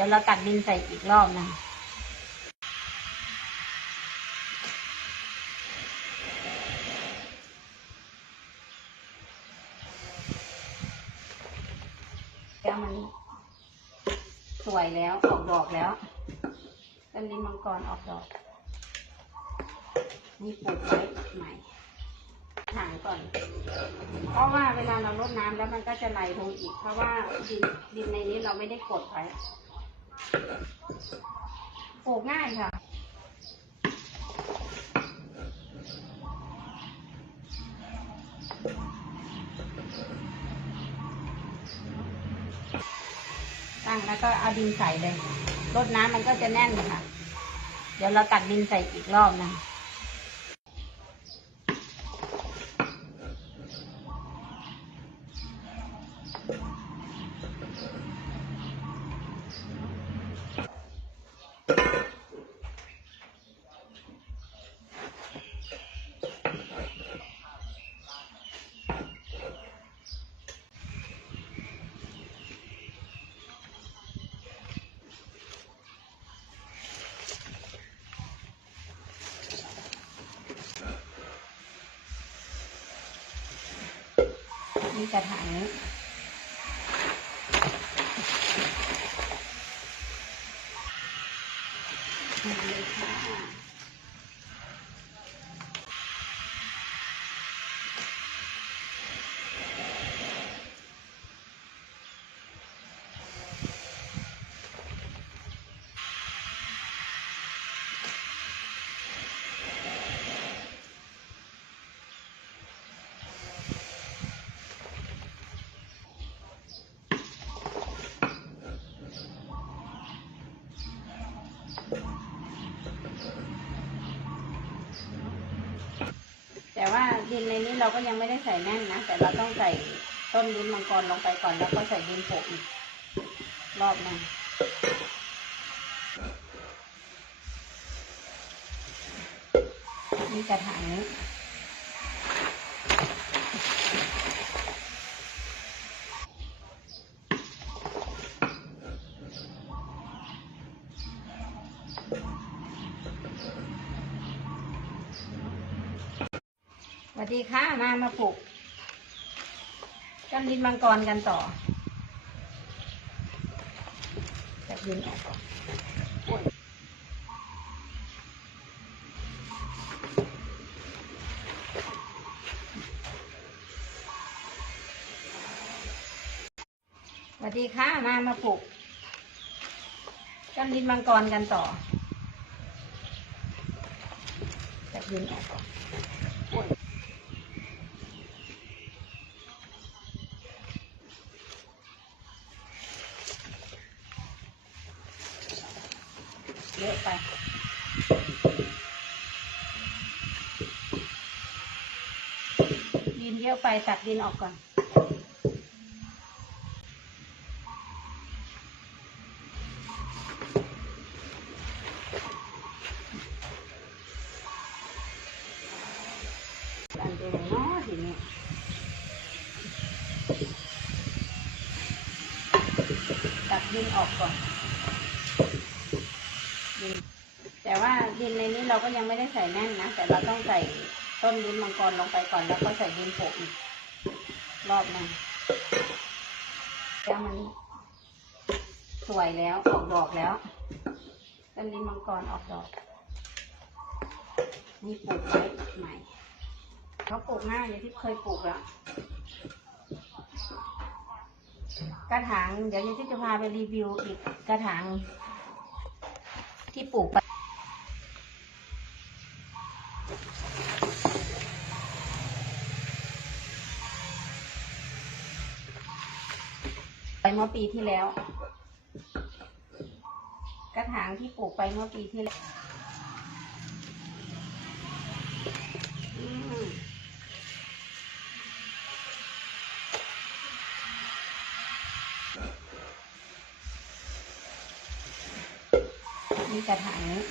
ดี๋ยวเราตักดินใส่อีกรอบนะแล้วมันสวยแล้วออกดอกแล้วต้นลิ้นมังกรออกดอก นี่ปลูกไว้ใหม่ถางก่อน เพราะว่าเวลาเรารดน้ำแล้วมันก็จะไหลลงอีก เพราะว่าดินดินในนี้เราไม่ได้กดไว้ ปลูกง่ายค่ะตั้งแล้วก็เอาดินใส่เลย รดน้ำมันก็จะแน่นค่ะ เดี๋ยวเราตักดินใส่อีกรอบนะ นี่ กระถางนี้เลยค่ะ เราก็ยังไม่ได้ใส่แน่นนะ แต่เราต้องใส่ต้นลิ้นมังกรลงไปก่อน แล้วก็ใส่ดินโปะอีกรอบนึงนี่กระถางนี้ วัสดีค่ะ มามาปลูกต้นดินมังกรกันต่อจับดินออกก่อนสวัสดีค่ะ มามาปลูกต้นดินมังกรกันต่อจับดินออกก่อนโอ้ย เยอะไป ดินเยอะไปตักดินออกก่อน อันเดียวเนาะทีนี้ตักดินออกก่อนดินแต่ว่าดินในนี้เราก็ยังไม่ได้ใส่แน่นนะ แต่เราต้องใส่ ต้นลิ้นมังกรลงไปก่อนแล้วก็ใส่ดินโปะอีก รอบหนึงแล้วมันสวยแล้วออกดอกแล้วต้นลิ้นมังกรออกดอก นี่ปลูกไว้ใหม่เขาปลูกง่ายอย่างที่เคยปลูกแล้วกระถางเดี๋ยวยายที่จะพาไปรีวิวอีกกระถางที่ปลูกไป เมื่อปีที่แล้ว กระถางที่ปลูกไปเมื่อปีที่แล้วมนี่กระถางนี้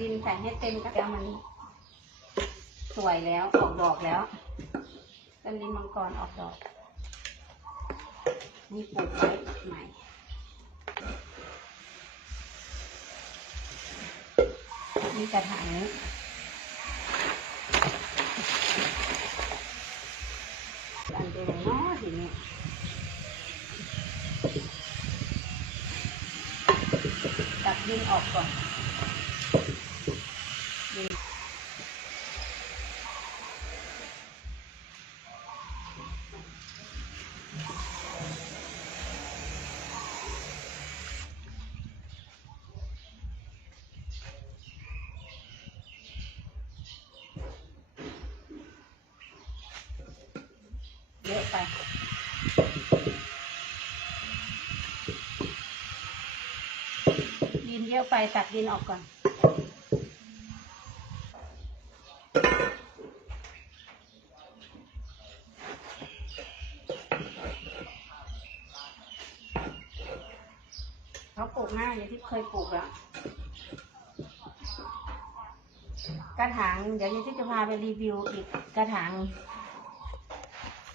ดินใส่ให้เต็มกระมมัน สวยแล้วออกดอกแล้วต้นลิ้นมังกรออกดอก นี่ปลูกไว้ใหม่นี่กระถางนี้อันเดียวเนาะทีนี้ตักดินออกก่อน เยอะไปดินเยอะไปตักดินออกก่อนเขาปลูกง่ายอย่างที่เคยปลูกแล้วกระถางเดี๋ยวยังที่จะพาไปรีวิวอีกกระถาง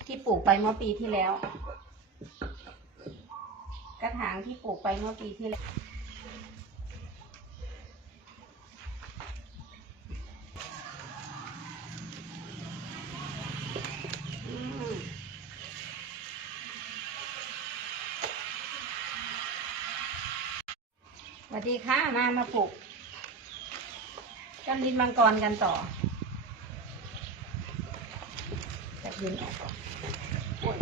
ที่ปลูกไปเมื่อปีที่แล้ว กระถางที่ปลูกไปเมื่อปีที่แล้ว สวัสดีค่ะ มามาปลูกกันดินมังกรกันต่อ จับดินออกก่อนโอ้ย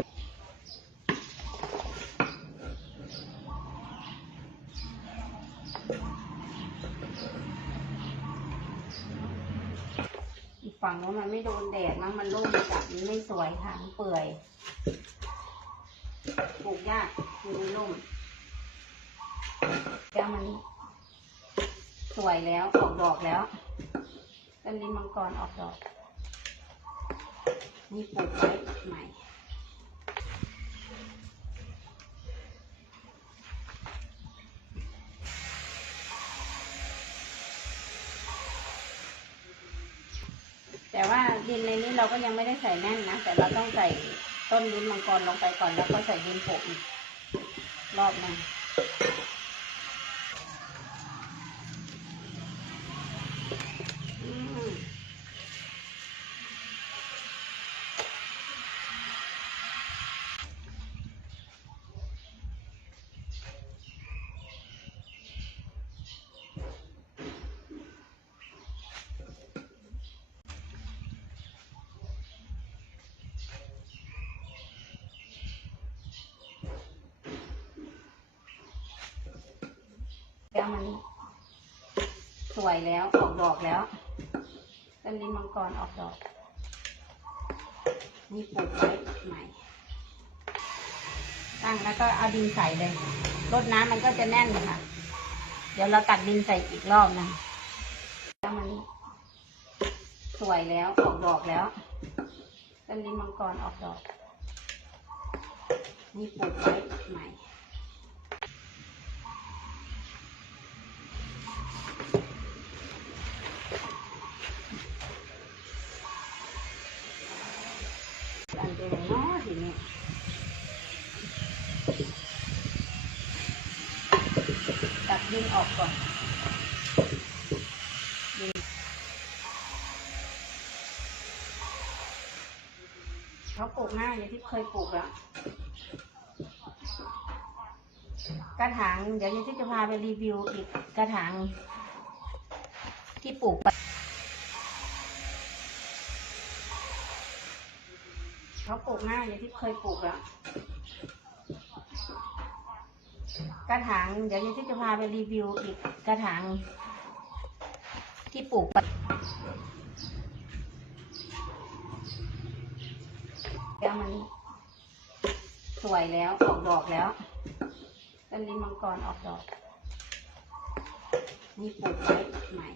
อีกฝั่งนู้นมันไม่โดนแดดมั้งมันร่มจับมันไม่สวยค่ะมันเปื่อยปลูกยากอยู่ในร่มแล้วมันสวยแล้วออกดอกแล้วต้นลิ้นมังกรออกดอก นี่ปลูกไว้ใหม่ แต่ว่าดินในนี้เราก็ยังไม่ได้ใส่แน่นนะ แต่เราต้องใส่ต้นลิ้นมังกรลงไปก่อนแล้วก็ใส่ดินโปะอีกรอบหนึง แล้วมันสวยแล้วออกดอกแล้วต้นลิ้นมังกรออกดอก นี่ปลูกไว้ใหม่ ตั้งแล้วก็เอาดินใส่เลยรดน้ำมันก็จะแน่นค่ะ เดี๋ยวเราตักดินใส่อีกรอบนะแล้วมันสวยแล้วออกดอกแล้วต้นลิ้นมังกรออกดอก นี่ปลูกไว้ใหม่ ดินออกก่อนดินเขาปลูกง่ายอย่างที่เคยปลูกแล้วกระถางเดี๋ยวยังที่จะพาไปรีวิวอีกกระถางที่ปลูกไปเขาปลูกง่ายอย่างที่เคยปลูกแล้ว ระถาง เดี๋ยวยังที่จะพาไปรีวิวอีกกระถาง ที่ปลูกไปแล้วมันสวยแล้วออกดอกแล้วต้นลิ้นมังกรออกดอก นี่ปลูกไว้ใหม่